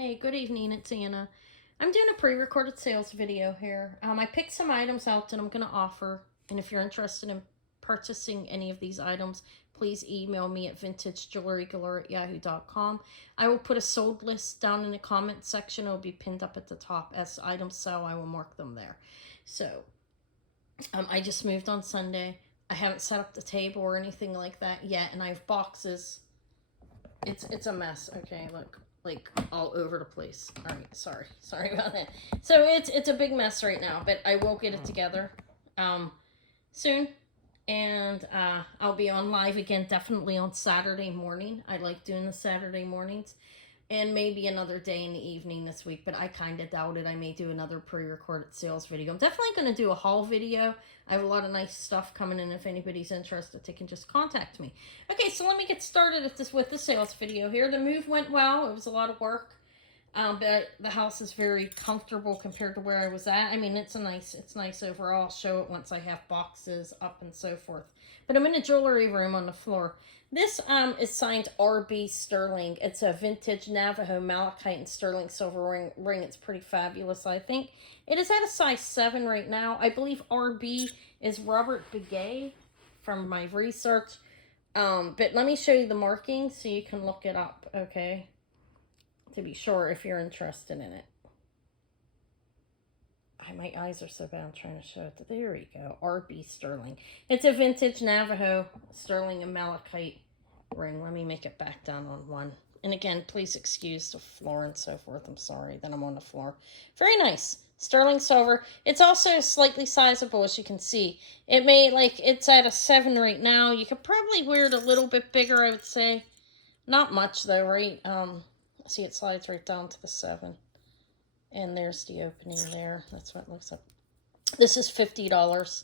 Hey, good evening, it's Anna. I'm doing a pre-recorded sales video here. I picked some items out that I'm going to offer, and if you're interested in purchasing any of these items, please email me at vintagejewelrygalore@yahoo.com. I will put a sold list down in the comment section. It will be pinned up at the top. As items sell, I will mark them there. So, I just moved on Sunday. I haven't set up the table or anything like that yet, and I have boxes. It's a mess. Okay, look, like all over the place. All right, sorry about that. So it's a big mess right now, but I will get it together soon, and I'll be on live again definitely on Saturday morning. I like doing the Saturday mornings, and maybe another day in the evening this week, but I kind of doubt it. I may do another pre-recorded sales video. I'm definitely going to do a haul video. I have a lot of nice stuff coming in. If anybody's interested, they can just contact me. Okay, so let me get started with the sales video here. The move went well. It was a lot of work, but the house is very comfortable compared to where I was at. I mean, it's nice overall. I'll show it once I have boxes up and so forth. But I'm in a jewelry room on the floor. This is signed R.B. Sterling. It's a vintage Navajo malachite and sterling silver ring. It's pretty fabulous, I think. It is at a size 7 right now. I believe R.B. is Robert Begay from my research. But let me show you the markings so you can look it up, okay? To be sure if you're interested in it. My eyes are so bad, I'm trying to show it. There we go. R.B. Sterling. It's a vintage Navajo sterling and malachite ring. Let me make it back down on one. And again, please excuse the floor and so forth. I'm sorry that I'm on the floor. Very nice. Sterling silver. It's also slightly sizable, as you can see. It's at a 7 right now. You could probably wear it a little bit bigger, I would say. Not much, though, right? See, it slides right down to the 7. And there's the opening there. That's what it looks like. This is $50.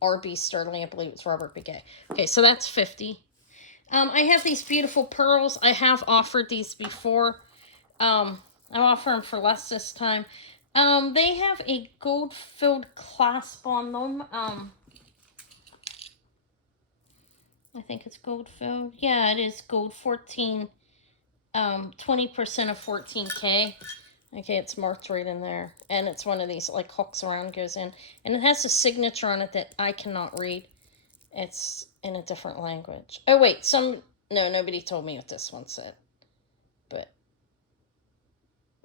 R.B. Sterling. I believe it's Robert Begay. Okay, so that's $50. I have these beautiful pearls. I have offered these before. I'm offering for less this time. They have a gold-filled clasp on them. I think it's gold-filled. Yeah, it is gold. 20% of 14K. Okay, it's marked right in there. And it's one of these, like, hooks around, goes in. And it has a signature on it that I cannot read. It's in a different language. Oh, wait, nobody told me what this one said. But,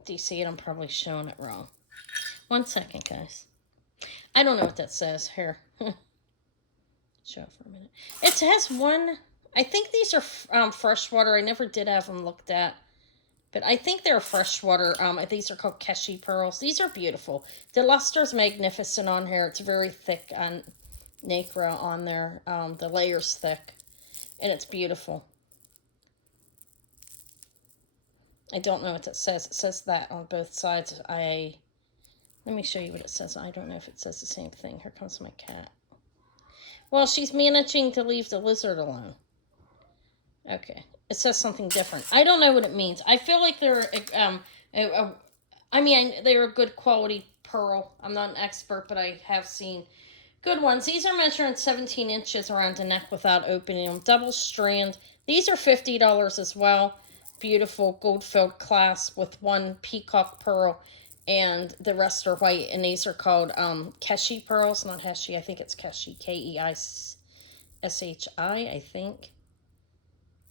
do you see it? I'm probably showing it wrong. 1 second, guys. I don't know what that says. Here. Show it for a minute. It has one, I think these are freshwater. I never did have them looked at. But I think they're freshwater. These are called Keshi pearls. These are beautiful. The luster's magnificent on here. It's very thick on nacre on there. The layer's thick. And it's beautiful. I don't know what that says. It says that on both sides. Let me show you what it says. I don't know if it says the same thing. Here comes my cat. Well, she's managing to leave the lizard alone. Okay. It says something different. I don't know what it means. I feel like they're, they're a good quality pearl. I'm not an expert, but I have seen good ones. These are measuring 17 inches around the neck without opening them. Double strand. These are $50 as well. Beautiful gold-filled clasp with one peacock pearl, and the rest are white. And these are called Keshi pearls, not Heshi. I think it's Keshi. K-E-I-S-H-I, I think.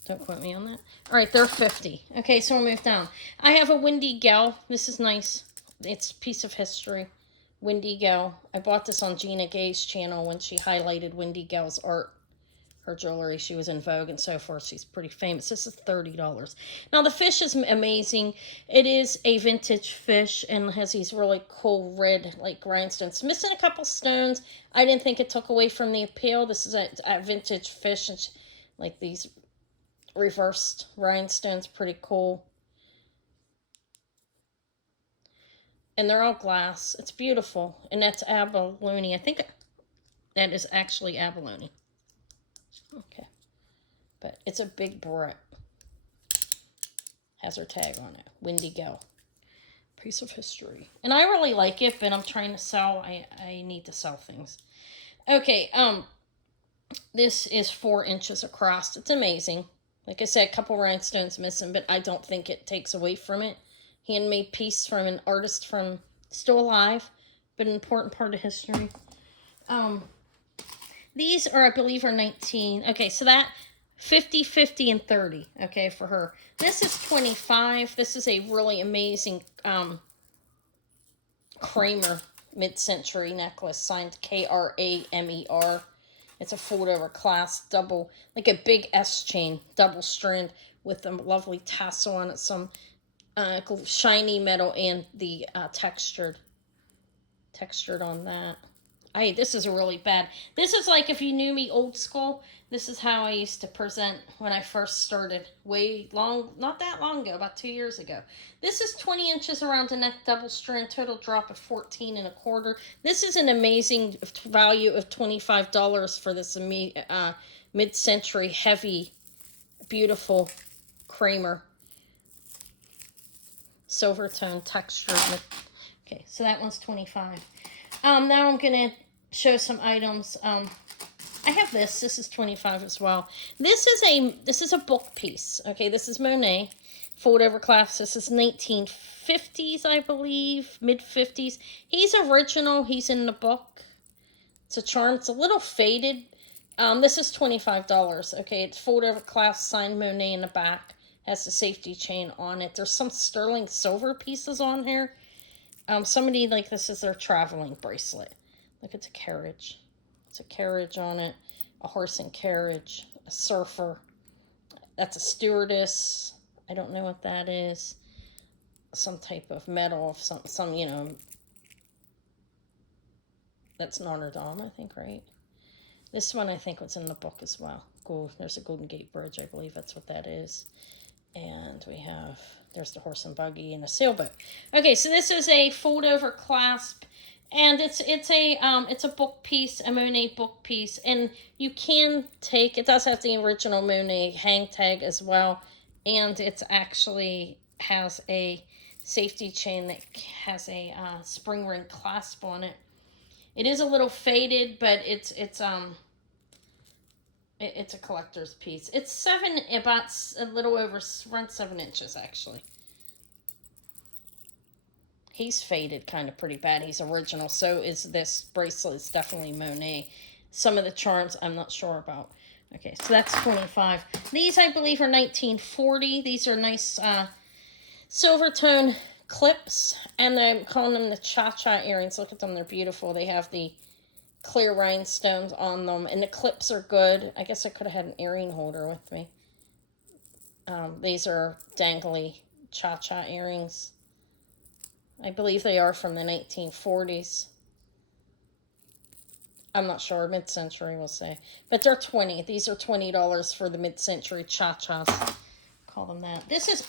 Don't quote me on that. All right, they're $50. Okay, so we'll move down. I have a Windy Gal. This is nice. It's a piece of history. Windy Gal. I bought this on Gina Gay's channel when she highlighted Windy Gal's art, her jewelry. She was in Vogue and so forth. She's pretty famous. This is $30. Now, the fish is amazing. It is a vintage fish and has these really cool red, like, rhinestones. Missing a couple stones. I didn't think it took away from the appeal. This is a vintage fish, and like these reversed rhinestones, pretty cool. And they're all glass. It's beautiful. And that's abalone. I think that is actually abalone. Okay. But it's a big barrette. Has her tag on it. Windy Gal. Piece of history. And I really like it, but I'm trying to sell. I need to sell things. Okay. This is 4 inches across. It's amazing. Like I said, a couple rhinestones missing, but I don't think it takes away from it. handmade piece from an artist from still alive, but an important part of history. These are, I believe, are 19. Okay, so that 50, 50, and 30. Okay, for her. This is 25. This is a really amazing Kramer mid-century necklace, signed Kramer. It's a fold-over clasp, double, like a big S chain, double strand with a lovely tassel on it, some shiny metal, and the textured on that. This is really bad. This is like, if you knew me old school, this is how I used to present when I first started, not that long ago, about 2 years ago. This is 20 inches around the neck, double strand, total drop of 14.25. This is an amazing value of $25 for this mid-century heavy, beautiful Kramer silver tone textured. Okay, so that one's 25. Now I'm gonna show some items. I have this. This is 25 as well. This is a book piece. Okay, this is Monet, fold over clasp. This is 1950s, I believe, mid 50s. He's original. He's in the book. It's a charm. It's a little faded. This is $25. Okay, it's fold over clasp, signed Monet in the back. Has the safety chain on it. There's some sterling silver pieces on here. Somebody, like, this is their traveling bracelet. Look, it's a carriage. It's a carriage on it. A horse and carriage. A surfer. That's a stewardess. I don't know what that is. Some type of medal of some, you know. That's Notre Dame, I think, right? This one, I think, was in the book as well. Gold. There's a Golden Gate Bridge. I believe that's what that is. And we have... There's the horse and buggy and a sailboat. Okay, so this is a fold-over clasp, and it's a book piece, a Monet book piece, and you can take. It does have the original Monet hang tag as well, and it's actually has a safety chain that has a spring ring clasp on it. It is a little faded, but it's a collector's piece. It's about a little over, around 7 inches, actually. He's faded kind of pretty bad. He's original. So is this bracelet. It's definitely Monet. Some of the charms I'm not sure about. Okay, so that's 25. These, I believe, are 1940. These are nice silver tone clips. And I'm calling them the cha-cha earrings. Look at them. They're beautiful. They have the clear rhinestones on them, and the clips are good. I guess I could have had an earring holder with me. These are dangly cha-cha earrings. I believe they are from the 1940s. I'm not sure, mid-century we'll say. But they're 20. These are $20 for the mid-century cha-chas. Call them that. This is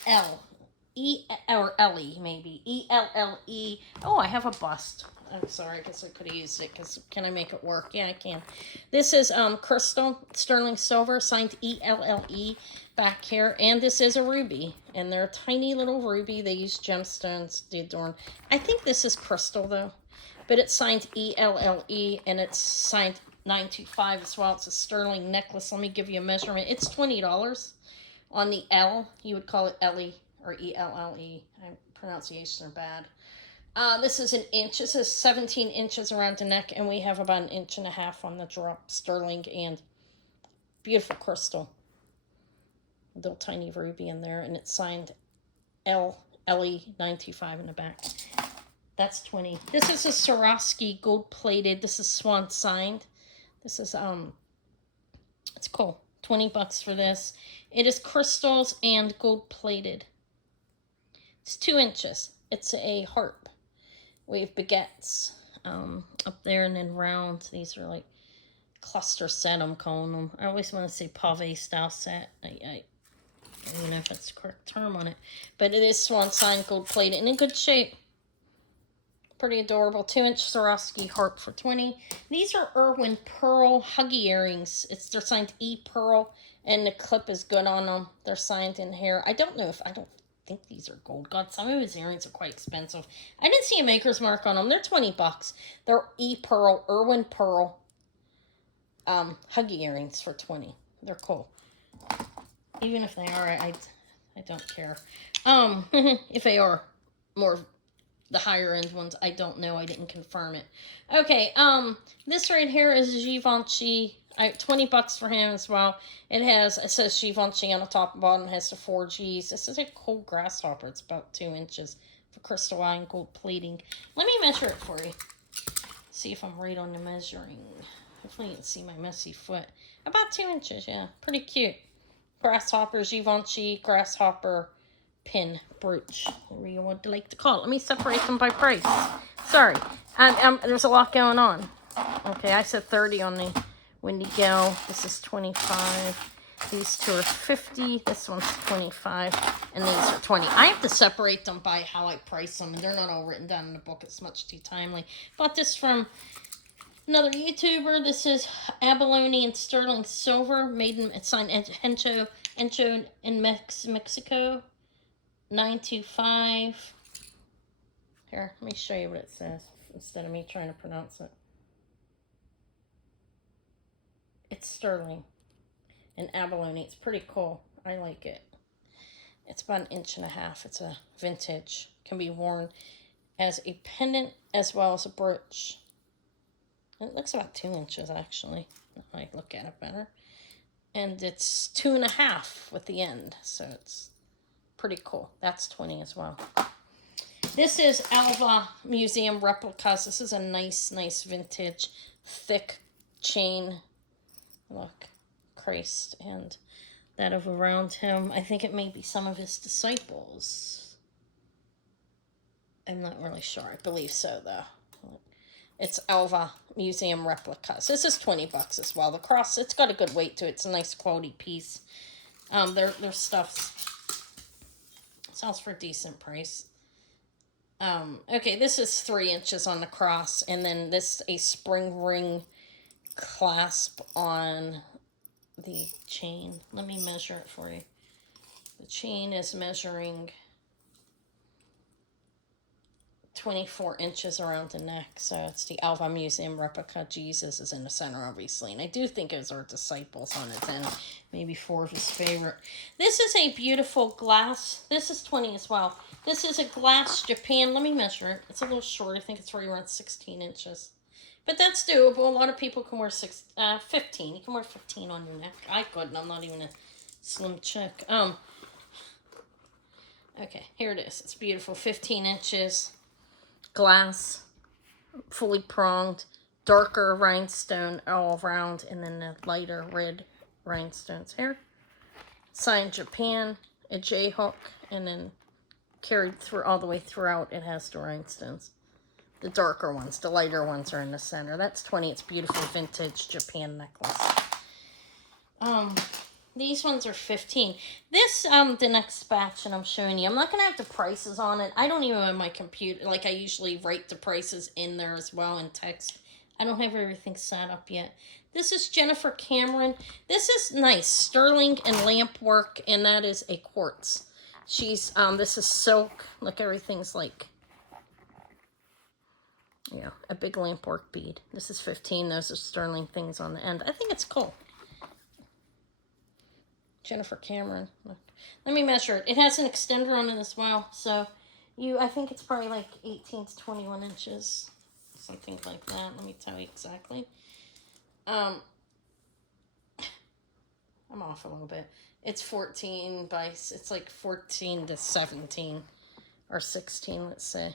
or Ellie, maybe. E-L-L-E. Oh, I have a bust. I'm sorry, I guess I could have used it, because can I make it work? Yeah, I can. This is crystal, sterling silver, signed E-L-L-E back here. And this is a ruby. And they're a tiny little ruby. They use gemstones to adorn. I think this is crystal, though. But it's signed E-L-L-E, and it's signed 925 as well. It's a sterling necklace. Let me give you a measurement. It's $20. On the L, you would call it Ellie, or E-L-L-E. Pronunciations are bad. This is an inch. This is 17 inches around the neck, and we have about 1.5 inches on the drop, sterling, and beautiful crystal. A little tiny ruby in there, and it's signed Ellie 925 in the back. That's 20. This is a Swarovski gold-plated. This is swan signed. This is it's cool. $20 for this. It is crystals and gold-plated. It's 2 inches. It's a harp. We have baguettes up there, and then round. These are like cluster set, I'm calling them. I always want to say pave style set. I don't even know if that's the correct term on it. But it is swan signed, gold plated, and in good shape. Pretty adorable. 2-inch Swarovski harp for 20. These are Irwin Pearl Huggy earrings. They're signed E Pearl, and the clip is good on them. They're signed in here. I don't think these are gold. God, some of his earrings are quite expensive. I didn't see a maker's mark on them. They're $20. They're E Pearl, Irwin Pearl Huggy earrings for 20. They're cool. Even if they are, I don't care. If they are. more the higher end ones. I don't know. I didn't confirm it. Okay, this right here is Givenchy. $20 for him as well. It says Givenchy on the top and bottom. It has the 4 G's. This is a cool grasshopper. It's about 2 inches for crystal eye and gold plating. Let me measure it for you. See if I'm right on the measuring. Hopefully you can see my messy foot. About 2 inches, yeah. Pretty cute. Grasshopper, Givenchy, grasshopper pin brooch, whatever you would like to call it. Let me separate them by price. Sorry. There's a lot going on. Okay, I said 30 on the Wendigo. This is 25. These two are 50. This one's 25. And these are 20. I have to separate them by how I price them. And they're not all written down in the book. It's much too timely. Bought this from another YouTuber. This is abalone and sterling silver. It's signed Encho in Mexico. 925. Here, let me show you what it says instead of me trying to pronounce it. It's sterling and abalone. It's pretty cool. I like it. It's about 1.5 inches. It's a vintage. Can be worn as a pendant as well as a brooch. It looks about 2 inches actually. I look at it better. And it's 2.5 with the end. So it's pretty cool. That's 20 as well. This is Alva Museum replicas. This is a nice vintage thick chain. Look, Christ, and that of around him. I think it may be some of his disciples. I'm not really sure. I believe so though. It's Alva Museum replicas. This is $20 as well. The cross, it's got a good weight to it. It's a nice quality piece. Their stuff's sells for a decent price. Okay, this is 3 inches on the cross, and then this a spring ring clasp on the chain. Let me measure it for you. The chain is measuring 24 inches around the neck, so it's the Alva Museum replica. Jesus is in the center, obviously, and I do think it was our disciples on its end, maybe 4 of his favorite. This is a beautiful glass. This is 20 as well. This is a glass Japan. Let me measure it. It's a little short. I think it's right around 16 inches. But that's doable. A lot of people can wear 15. You can wear 15 on your neck. I couldn't. I'm not even a slim chick. Okay, here it is. It's beautiful. 15 inches. Glass, fully pronged, darker rhinestone all around, and then the lighter red rhinestones here. Signed Japan, a J-hook, and then carried through all the way throughout. It has the rhinestones. The darker ones, the lighter ones are in the center. That's 20. It's beautiful vintage Japan necklace. These ones are 15. This, the next batch that I'm showing you, I'm not going to have the prices on it. I don't even have my computer. Like, I usually write the prices in there as well in text. I don't have everything set up yet. This is Jennifer Cameron. This is nice. Sterling and lamp work, and that is a quartz. She's, this is silk. Look, everything's like, yeah, a big lamp work bead. This is 15. Those are sterling things on the end. I think it's cool. Jennifer Cameron. Let me measure it. It has an extender on it as well. So I think it's probably like 18 to 21 inches. Something like that. Let me tell you exactly. I'm off a little bit. It's 14 by, it's like 14 to 17 or 16, let's say.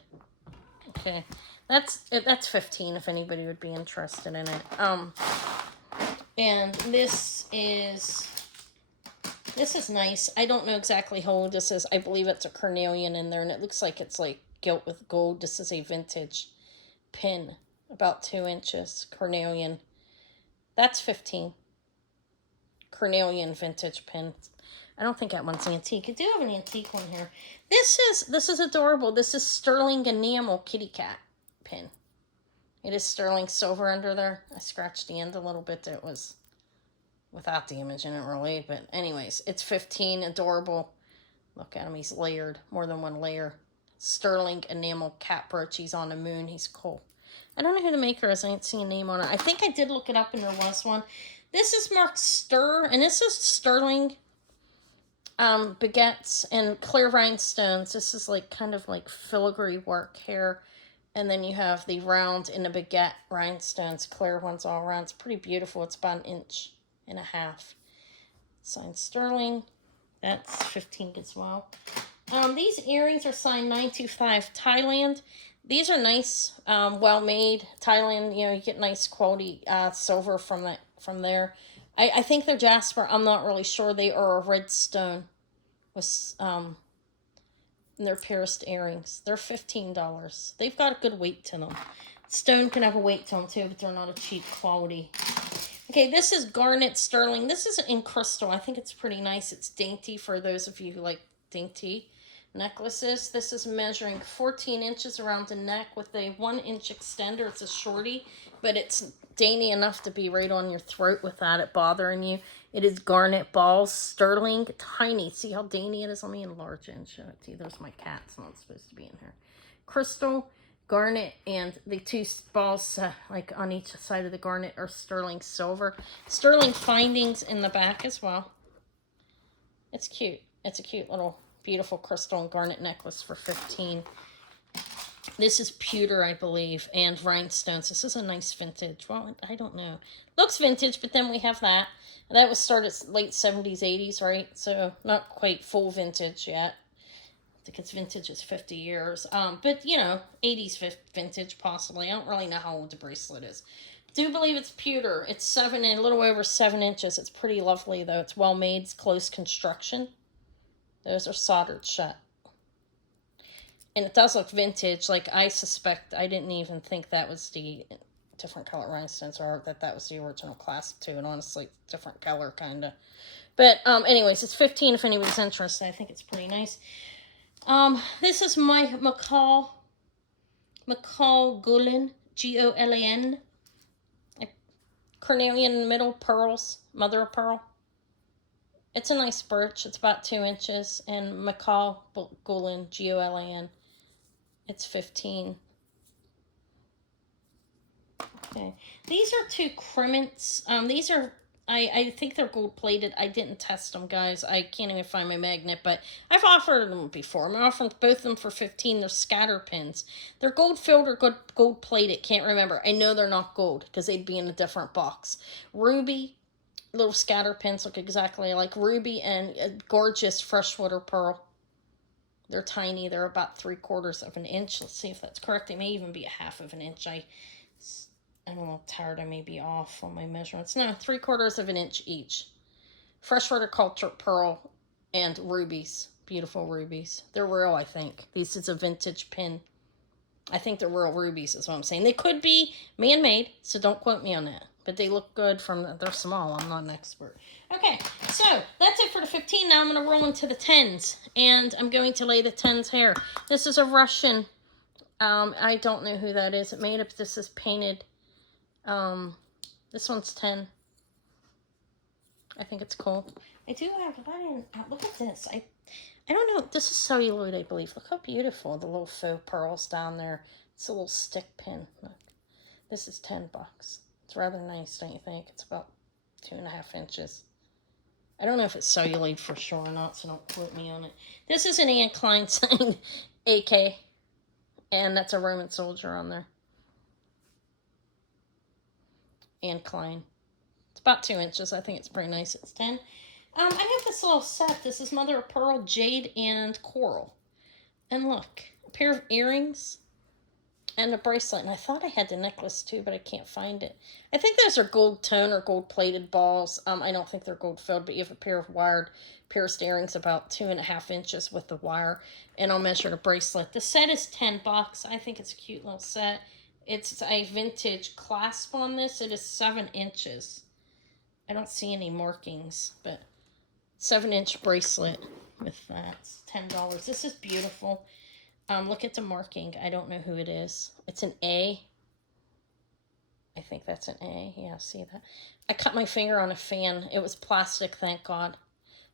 Okay. That's 15 if anybody would be interested in it. And this is nice. I don't know exactly how old this is. I believe it's a carnelian in there, and it looks like it's like gilt with gold. This is a vintage pin, about 2 inches, carnelian. That's 15. Carnelian vintage pin. I don't think that one's antique. I do have an antique one here. This is adorable. This is sterling enamel kitty cat pin. It is sterling silver under there. I scratched the end a little bit. It was without the image in it really, but anyways, it's 15. Adorable. Look at him. He's layered, more than one layer. Sterling enamel cat brooch. He's on the moon. He's cool. I don't know who the maker is. I ain't seen a name on it. I think I did look it up and there was one. This is marked Stir, and this is sterling baguettes and clear rhinestones. This is like kind of like filigree work here. And then you have the round in the baguette rhinestones, clear ones all around. It's pretty beautiful. It's about 1.5 inches. Signed sterling. That's 15 as well. These earrings are signed 925 Thailand. These are nice, well made. Thailand, you get nice quality silver from there. I think they're jasper. I'm not really sure. They are a red stone with and they're pierced earrings. They're $15. They've got a good weight to them. Stone can have a weight to them too, but they're not a cheap quality. Okay, this is garnet sterling. This is in crystal. I think it's pretty nice. It's dainty for those of you who like dainty necklaces. This is measuring 14 inches around the neck with a 1-inch extender. It's a shorty, but it's dainty enough to be right on your throat without it bothering you. It is garnet balls, sterling, tiny. See how dainty it is? Let me enlarge it and show it to you. There's my cat. It's not supposed to be in here. Crystal, garnet, and the two balls like on each side of the garnet are sterling silver. Sterling findings in the back as well. It's cute. It's a cute little beautiful crystal and garnet necklace for 15. This is pewter, I believe, and rhinestones. This is a nice vintage. Well, I don't know. Looks vintage, but then we have that. That was started late 70s, 80s, right? So not quite full vintage yet. I think it's vintage is 50 years. But, 80s vintage possibly. I don't really know how old the bracelet is. Do believe it's pewter. It's a little over 7 inches. It's pretty lovely, though. It's well made. It's close construction. Those are soldered shut. And it does look vintage. Like, I suspect, I didn't even think that was the different color rhinestones, or that was the original clasp too. And honestly, different color, kind of. But, anyways, it's 15 if anybody's interested. I think it's pretty nice. This is my McCall Golan, Golan. Carnelian in the middle, pearls, mother of pearl. It's a nice birch. It's about 2 inches. And McCall Golan, Golan. It's 15. Okay. These are two crements. These are, I think they're gold plated. I didn't test them, guys. I can't even find my magnet, but I've offered them before. I'm offering both of them for 15. They're scatter pins. They're gold filled or gold plated. Can't remember. I know they're not gold because they'd be in a different box. Ruby. Little scatter pins look exactly like ruby, and a gorgeous freshwater pearl. They're tiny. They're about 3/4 of an inch. Let's see if that's correct. They may even be 1/2 of an inch. I'm a little tired. I may be off on my measurements. No, 3/4 of an inch each. Freshwater cultured pearl and rubies. Beautiful rubies. They're real, I think. This is a vintage pin. I think they're real rubies is what I'm saying. They could be man-made, so don't quote me on that. But they look good they're small. I'm not an expert. Okay, so that's it for the 15. Now I'm going to roll into the 10s. And I'm going to lay the 10s here. This is a Russian. I don't know who that is. It made up, this is painted. This one's 10. I think it's cool. I do have, look at this. I don't know. This is celluloid, I believe. Look how beautiful. The little faux pearls down there. It's a little stick pin. Look. This is $10. It's rather nice, don't you think? It's about 2.5 inches. I don't know if it's celluloid for sure or not, so don't quote me on it. This is an Anne Klein signed AK. And that's a Roman soldier on there. Anne Klein. It's about 2 inches. I think it's pretty nice. It's 10. I have this little set. This is mother of pearl, jade, and coral. And look, a pair of earrings and a bracelet. And I thought I had the necklace too, but I can't find it. I think those are gold tone or gold plated balls. I don't think they're gold filled, but you have a pair of wired pierced earrings about 2.5 inches with the wire. And I'll measure the bracelet. The set is $10. I think it's a cute little set. It's a vintage clasp on this. It is 7 inches. I don't see any markings, but 7-inch bracelet with that. It's $10. This is beautiful. Look at the marking. I don't know who it is. It's an A. I think that's an A. Yeah, see that? I cut my finger on a fan. It was plastic, thank God.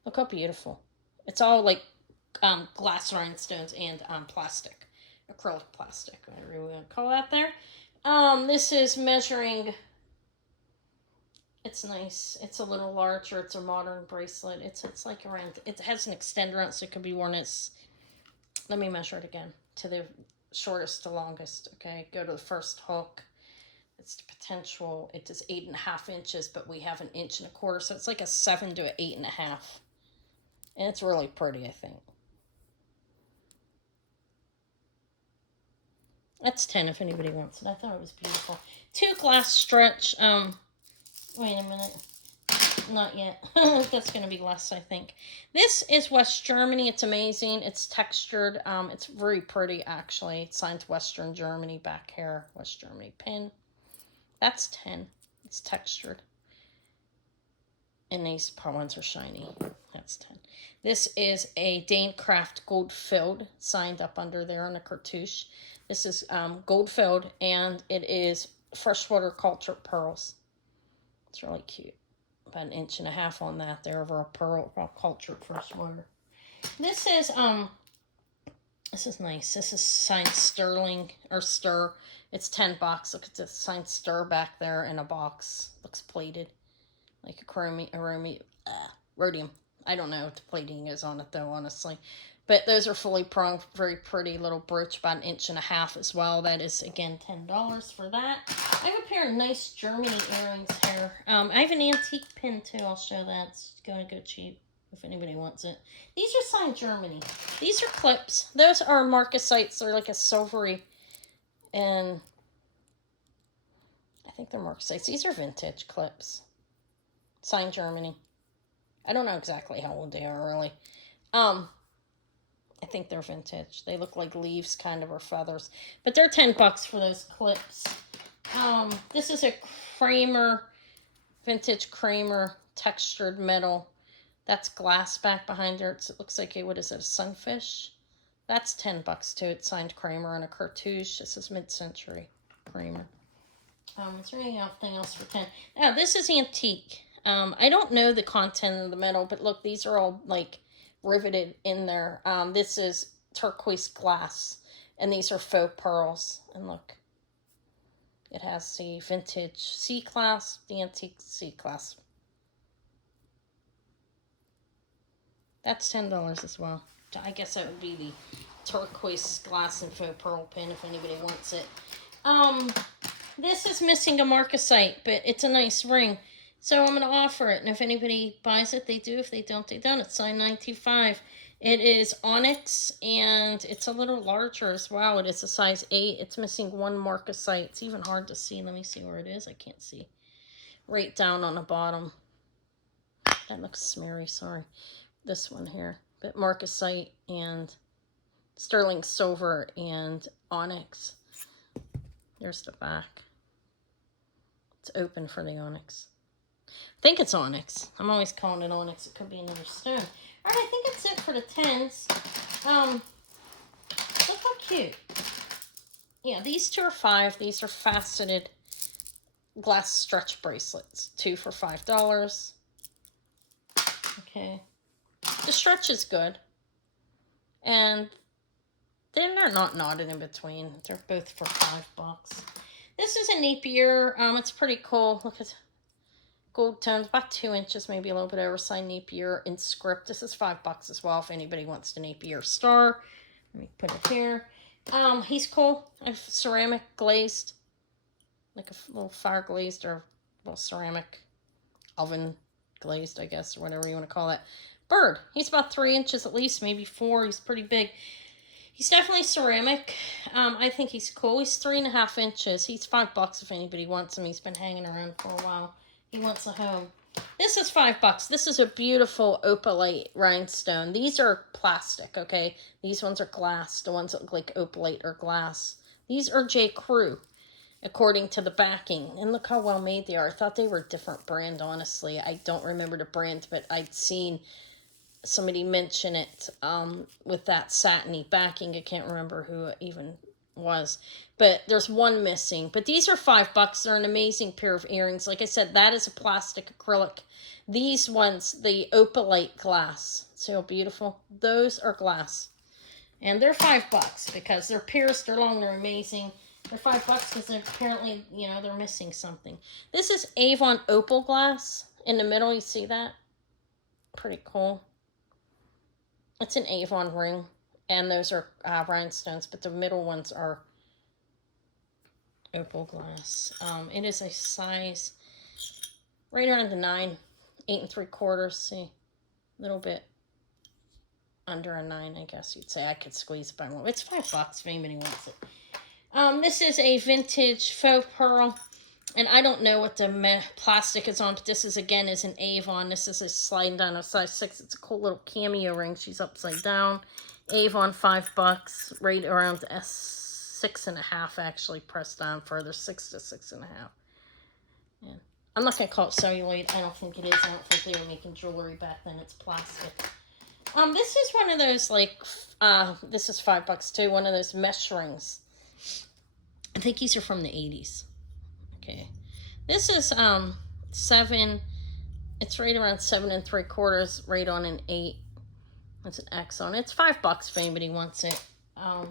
Look how beautiful. It's all like glass rhinestones and plastic. Acrylic plastic, whatever we want to call that there. This is measuring It's nice. It's a little larger. It's a modern bracelet. It's like around. It has an extender on it, so it could be worn as. Let me measure it again to the shortest to longest. Okay, go to the first hook. It's the potential. It is 8.5 inches, but we have 1.25 inches, so it's like a 7 to an 8.5, and it's really pretty. I think that's 10 if anybody wants it. I thought it was beautiful. 2 glass stretch. Wait a minute. Not yet. That's going to be less, I think. This is West Germany. It's amazing. It's textured. It's very pretty, actually. It's signed Western Germany back here. West Germany pin. That's 10. It's textured. And these ones are shiny. That's 10. This is a Danecraft gold filled, signed up under there on a cartouche. This is gold filled, and it is freshwater cultured pearls. It's really cute. About 1.5 inches on that there over a pearl cultured freshwater. This is nice. This is signed Sterling or Stir. It's $10. Look at the signed Stir back there in a box. Looks plated like a rhodium. I don't know what the plating is on it though, honestly. But those are fully pronged, very pretty little brooch, about 1.5 inches as well. That is, again, $10 for that. I have a pair of nice Germany earrings here. I have an antique pin, too. I'll show that. It's going to go cheap if anybody wants it. These are signed Germany. These are clips. Those are marcasites. They're like a silvery, and I think they're marcasites. These are vintage clips. Signed Germany. I don't know exactly how old they are, really. I think they're vintage. They look like leaves, kind of, or feathers. But they're $10 for those clips. This is a Kramer, vintage Kramer textured metal. That's glass back behind there. It looks like what is it, a sunfish? That's $10 too. It's signed Kramer on a cartouche. This is mid-century Kramer. Is there anything else for 10? Now, this is antique. I don't know the content of the metal, but look, these are all like riveted in there. This is turquoise glass, and these are faux pearls. And look, it has the vintage C-class, the antique C-class. That's $10 as well. I guess that would be the turquoise glass and faux pearl pin if anybody wants it. This is missing a marcasite, but it's a nice ring. So I'm going to offer it, and if anybody buys it, they do. If they don't, they don't. It's signed 925. It is onyx, and it's a little larger as well. It is a size 8. It's missing 1 marcasite. It's even hard to see. Let me see where it is. I can't see. Right down on the bottom. That looks smeary, sorry. This one here. But marcasite and sterling silver and onyx. There's the back. It's open for the onyx. I think it's onyx. I'm always calling it onyx. It could be another stone. All right, I think that's it for the 10s. Look how cute. Yeah, these 2 are 5. These are faceted glass stretch bracelets. 2 for $5. Okay. The stretch is good. And then they're not knotted in between. They're both for $5. This is a Napier. It's pretty cool. Look at gold tones, about 2 inches, maybe a little bit oversized Napier in script. This is $5 as well if anybody wants the Napier star. Let me put it here. He's cool. I've ceramic glazed, like a little fire glazed or a little ceramic oven glazed, I guess, or whatever you want to call it. Bird. He's about 3 inches at least, maybe 4. He's pretty big. He's definitely ceramic. I think he's cool. He's 3.5 inches. He's $5 if anybody wants him. He's been hanging around for a while. He wants a home. This is $5. This is a beautiful opalite rhinestone. These are plastic, okay? These ones are glass. The ones that look like opalite are glass. These are J. Crew, according to the backing. And look how well made they are. I thought they were a different brand, honestly. I don't remember the brand, but I'd seen somebody mention it with that satiny backing. I can't remember who it even was, but there's one missing. But these are $5. They're an amazing pair of earrings. Like I said, that is a plastic acrylic. These ones, the opalite glass, see how beautiful? Those are glass, and they're $5 because they're pierced, they're long, they're amazing. They're $5 because apparently, you know, they're missing something. This is Avon Opal glass. In the middle, you see that? Pretty cool. It's an Avon ring. And those are rhinestones, but the middle ones are opal glass. It is a size right around the 9, 8 3/4. See, a little bit under a 9, I guess you'd say. I could squeeze it by one. It's $5 if anybody wants it. This is a vintage faux pearl, and I don't know what the plastic is on, but this is again is an Avon. This is a sliding down a size 6. It's a cool little cameo ring. She's upside down. Avon, $5, right around S6.5 actually pressed down further, 6 to 6.5. Yeah, I'm not gonna call it celluloid. I don't think it is. I don't think they were making jewelry back then. It's plastic. This is one of those like this is $5 too. One of those mesh rings. I think these are from the 80s. Okay, this is 7. It's right around 7 3/4, right on an 8. That's an X on it. It's $5 if anybody wants it. How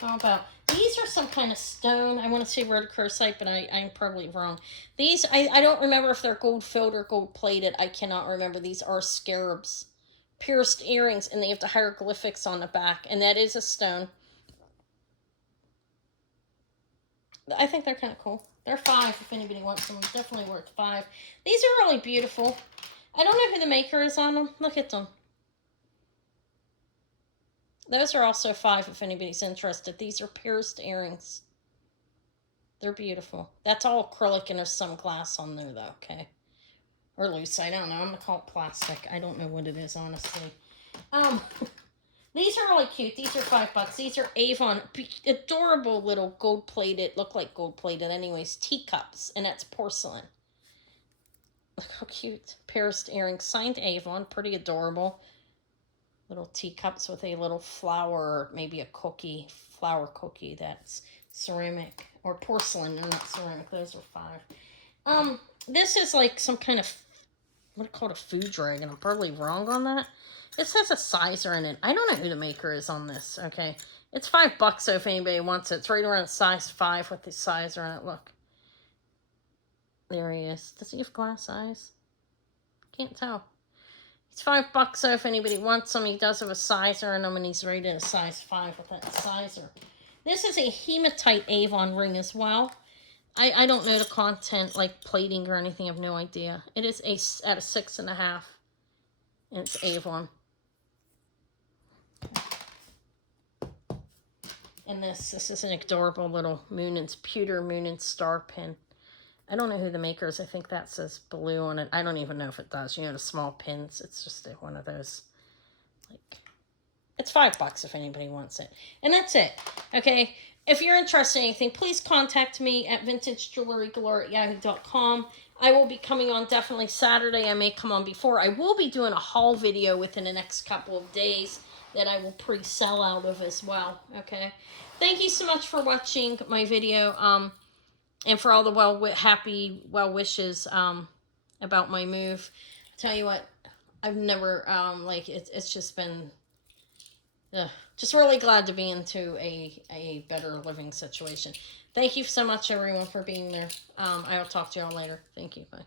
about these are some kind of stone. I want to say rhodochrosite, but I'm probably wrong. These I don't remember if they're gold filled or gold plated. I cannot remember. These are scarabs, pierced earrings, and they have the hieroglyphics on the back, and that is a stone. I think they're kind of cool. They're $5 if anybody wants them. Definitely worth $5. These are really beautiful. I don't know who the maker is on them. Look at them. Those are also $5 if anybody's interested. These are pierced earrings. They're beautiful. That's all acrylic and there's some glass on there though, okay? Or loose, I don't know. I'm going to call it plastic. I don't know what it is, honestly. These are really cute. These are $5. These are Avon. Adorable little gold-plated, look like gold-plated anyways, teacups. And that's porcelain. Look how cute. Pierced earrings. Signed Avon. Pretty adorable. Little teacups with a little flower, maybe a cookie, flower cookie that's ceramic. Or porcelain. They're not ceramic. Those are $5. This is like some kind of, what do you call it, a food dragon. I'm probably wrong on that. This has a sizer in it. I don't know who the maker is on this, okay? It's $5 so if anybody wants it. It's right around size 5 with the sizer in it. Look. There he is. Does he have glass eyes? Can't tell. It's $5 so if anybody wants them. He does have a sizer in them, and he's rated a size 5 with that sizer. This is a hematite Avon ring as well. I don't know the content, like plating or anything. I have no idea. It is at a 6.5. And it's Avon. And this is an adorable little pewter moon and star pin. I don't know who the maker is. I think that says blue on it. I don't even know if it does. You know, the small pins. It's just one of those. Like, it's $5 if anybody wants it. And that's it. Okay. If you're interested in anything, please contact me at vintagejewelrygalore@yahoo.com. I will be coming on definitely Saturday. I may come on before. I will be doing a haul video within the next couple of days that I will pre-sell out of as well. Okay. Thank you so much for watching my video. And for all the happy wishes about my move. I tell you what, I've never it's just been just really glad to be into a better living situation. Thank you so much, everyone, for being there. I will talk to y'all later. Thank you. Bye.